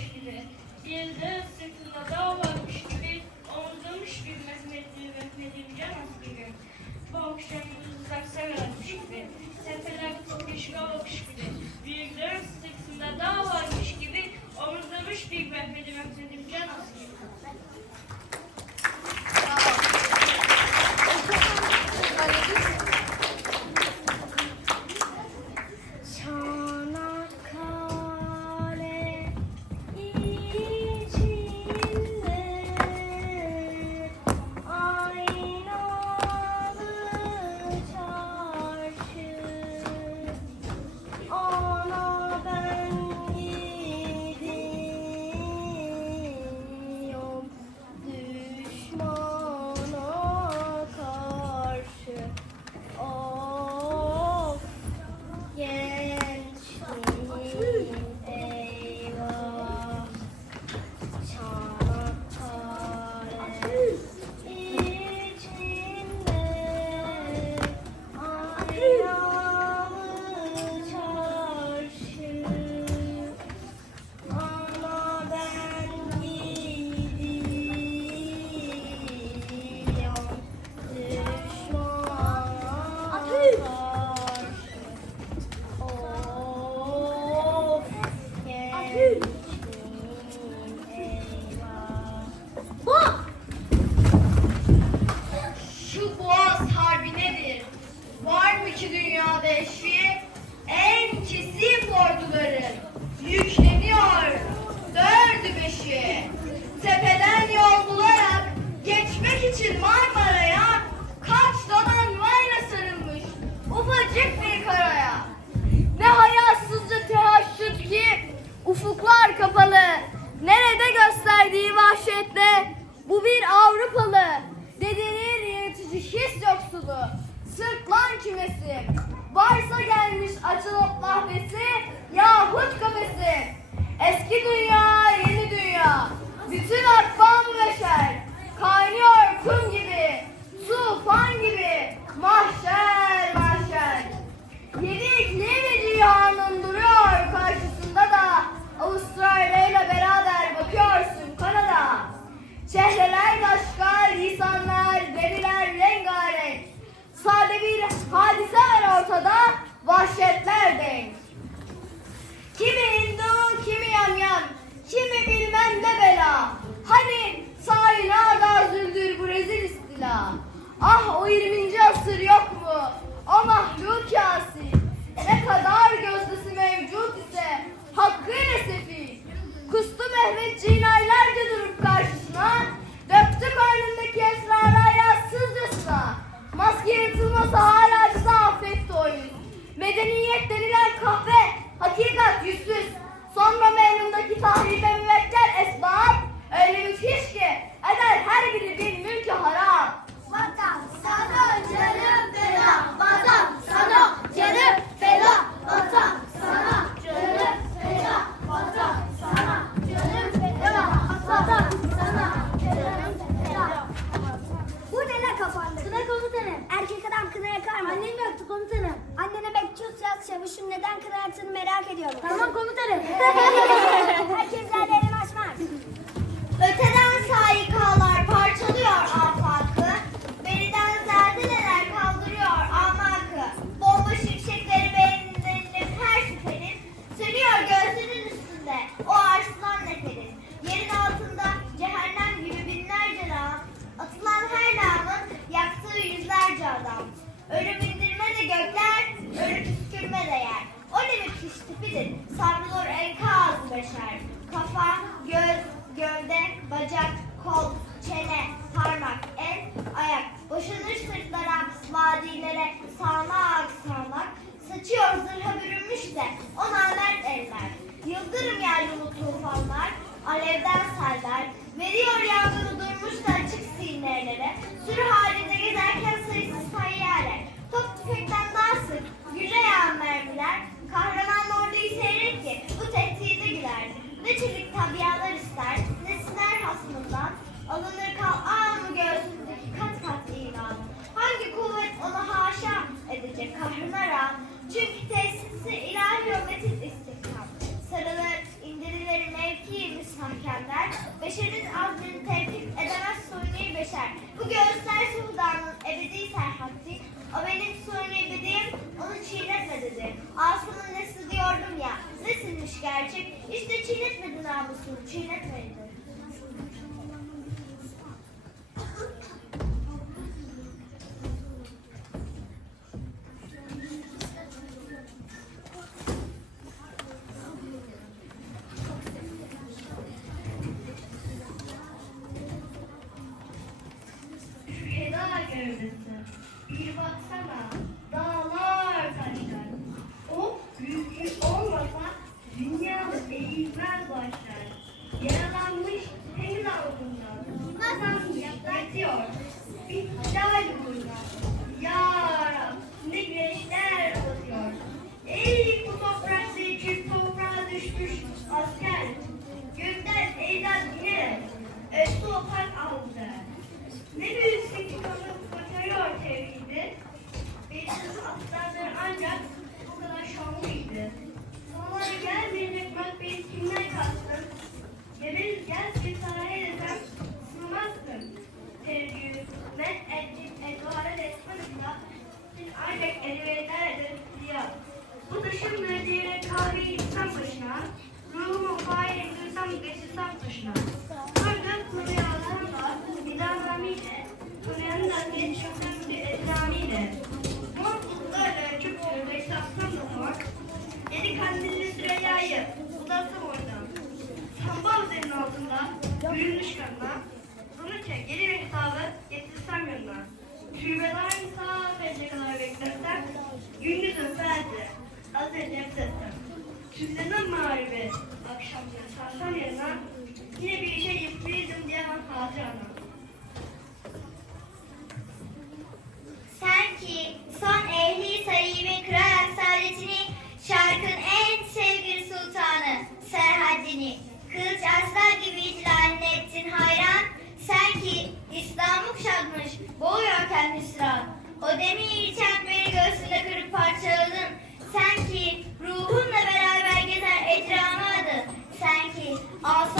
varmış gibi, dağ varmış gibi, omuzlamış bir mezmeti öpmediğim can az gibi. Bu akşam uzaksan ölmüş gibi, tepeler topuşka olmuş gibi. ki dünyada eşi en kesif orduların yükleniyor dördü beşi. Tepeden yol bularak geçmek için Marmara'ya kaç donanmayla sarılmış ufacık bir görmesin. Varsa gelmiş açılıp mahvesi, Hadise var ortada, vahşetler denk. Kimi Hindu, kimi Yamyam, kimi bilmem ne bela. Hani sahiline kadar züldür bu rezil istila. Ah o 20. asır yok mu? O mahluk asi. Ne kadar gözdesi mevcut ise hakkı hakkıyla sefil. Kustu Mehmet Cinaylarca durup karşısına çavuşun neden kırartını merak ediyorum. Tamam komutanım. O ne bir pişti bilir, savrulur enkaz beşer. Kafa, göz, gövde, bacak, kol, çene, parmak, el, ayak. Boşanır sırtlara, vadilere, sağanak sağanak. Saçıyor zırha bürünmüş de, ona mert eller. Alınır kal ağır mı göğsündeki kat kat ilan. Hangi kuvvet onu haşa edecek kahrına Çünkü tesisi ilahi ümmetin istikam. Sarılır, indirilir mevki müstahkemler. Beşerin azmini tevkif edemez suni beşer. Bu göğüsler sultanın ebedi serhati. O benim suni bedim, onu çiğnetme dedi. Asım'ın nesli diyordum ya, nesilmiş gerçek. İşte çiğnetmedi namusunu, çiğnetmedi. Bir baksana. Bürünmüş kanına, sonuçta geri bir hesabı getirsem yanına. Sağ fece kadar beklesem, gündüzün felci, az önce etsem. Tüzlenin mağribi, akşamları sarsam yanına, sen hüsran. O demir çemberi göğsünde kırıp parçaladın. Sen ki ruhunla beraber gezer ecramadı. Sen ki asa